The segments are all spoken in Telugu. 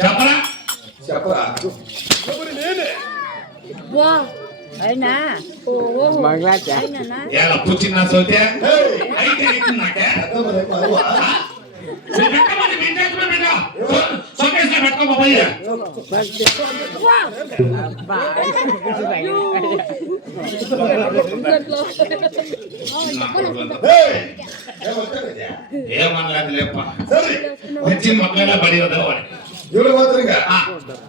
చెప్పరా? చెప్పరా? వా అయినా? ఎలా పుచ్చిన సోతే? అయితే? ఏమనలేదు లేప్ప సరే. వచ్చి మొక్కలా పడి వదలవాడి ఎవరు మాత్రంగా?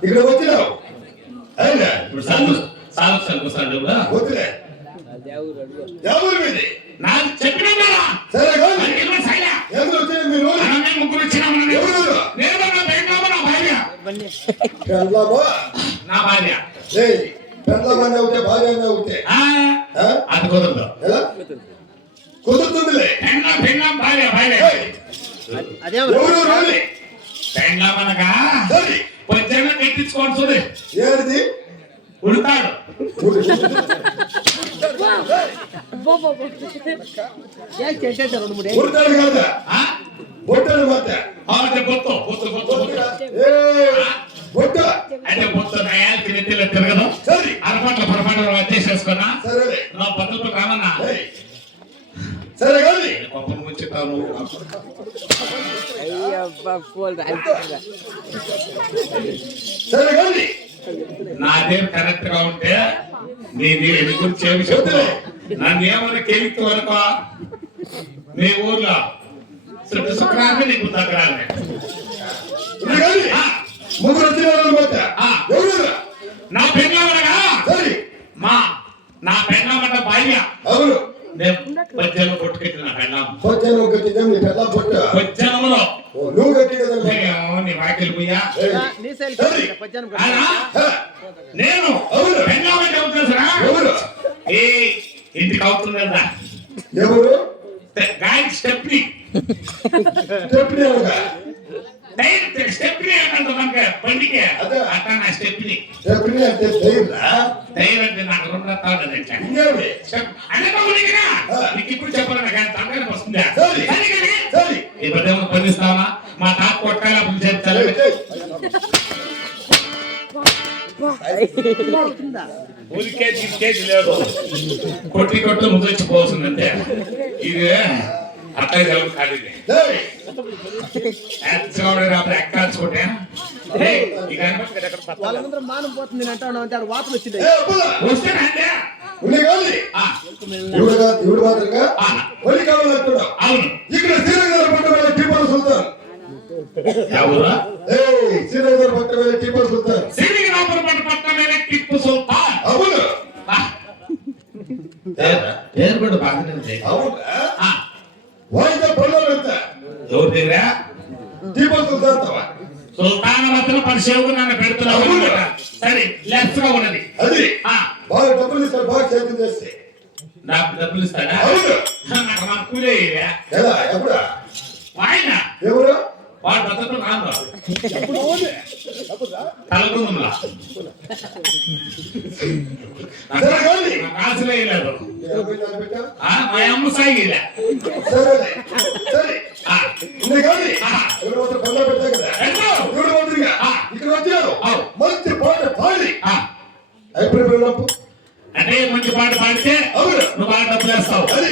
ఇక్కడ వచ్చినావు. అయినా? ఇప్పుడు సాగు సాగు వద్దులే ఎవరు మీది? నాకు చెప్పినా సరే మీరు ముగ్గురు వచ్చినాము నా భార్య. అవుతే భార్య. అవుతే? అది కుదరదు. ఎలా? కుదురుతుందిలే. పెన్న పెన్న భార్య భార్య! ఎవరు పెండ్లామనగా సరే పొద్దున్న కట్టించుకోండి చూడు. ఏడిది ఉడతాడు ఉడతాడు కదా? అంటే పొత్తు పొత్తు పొత్తు పొత్తు సరే కానీ నాదేం కరెక్ట్గా ఉంటే నీది ఎన్ని గురించి ఏమి చెప్తున్నా నన్ను ఏమైనా కెలిక్తూ అనుకో నీ ఊర్లో. చుట్టూ శుక్రాన్ని నీకు తగ్గరాలి ముగ్గురు నా పెళ్ళవనగా సరే మా నా పెళ్ళమంట భార్య అవును కట్టిందా మీ పెళ్ళ పొట్ట పద్యానంలో ఓ, నువ్వు కట్టి కదా నీ వాకిలు పోయా? సరే అలా? హ, నేను అవును. పెళ్ళామంటే అవుతుందా ఎవరు ఏ ఇంటికి అవుతుంది కదా. ఎవరు? గాయ స్టెప్ని. స్టెప్ని అంటారు మనకి బండికి. అదే. అట్లా నా స్టెప్ని. చెప్పిన అంటే ధైర్యరా ధైర్యం అంటే నాకు రెండు రకాలు తెలుసా. ఇంకేమి స్టెప్ అంటే పొందిస్తావా మా తాత కొట్టాలి. ఊరికే తిరిగేది లేదు కొట్టి కొట్టు ముద్దొచ్చిపోతుంది అంతే. ఇది అట్లా జరుగు కాదు ఎక్కాల్చుకుంటే. వాళ్ళందరూ మానం పోతుంది నేను అంటే వాతలు వచ్చింది. ఎవరు శ్రీనగర్ పట్ట వేల టీపర్ సుల్తాన్ శ్రీరాముడు పట్టు పట్టణమే టిప్పు సుల్తాన్ అవును ఆ. పేరు- కూడా బాగానే ఉంది. అవునా ఆ, వాయిదా పనులు పెడతా ఎవరి దగ్గర టీపర్ సుల్తాన్ తవా సుల్తాన్ వద్దన పరిశోధన నన్ను పెడుతున్నావు అవును. సరే లెఫ్ట్గా ఉన్నది. అది. ఆ, బాగా డబ్బులు ఇస్తారు బాగా చేతి చేస్తే. నాకు డబ్బులు ఇస్తాడా? అవును నాకు మన కూలే ఆయన ఎవరు? వాడు బతుకు రాను ఎప్పుడు ఓనే? ఎప్పుడా? తలకుందంలా నాకు ఆశలే లేదు మా అమ్మ అవు. మంచి పాట పాడి. అంటే మంచి పాట పాడితే నువ్వు బాగా డబ్బులు వేస్తావు. అది.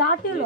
చాటీలు.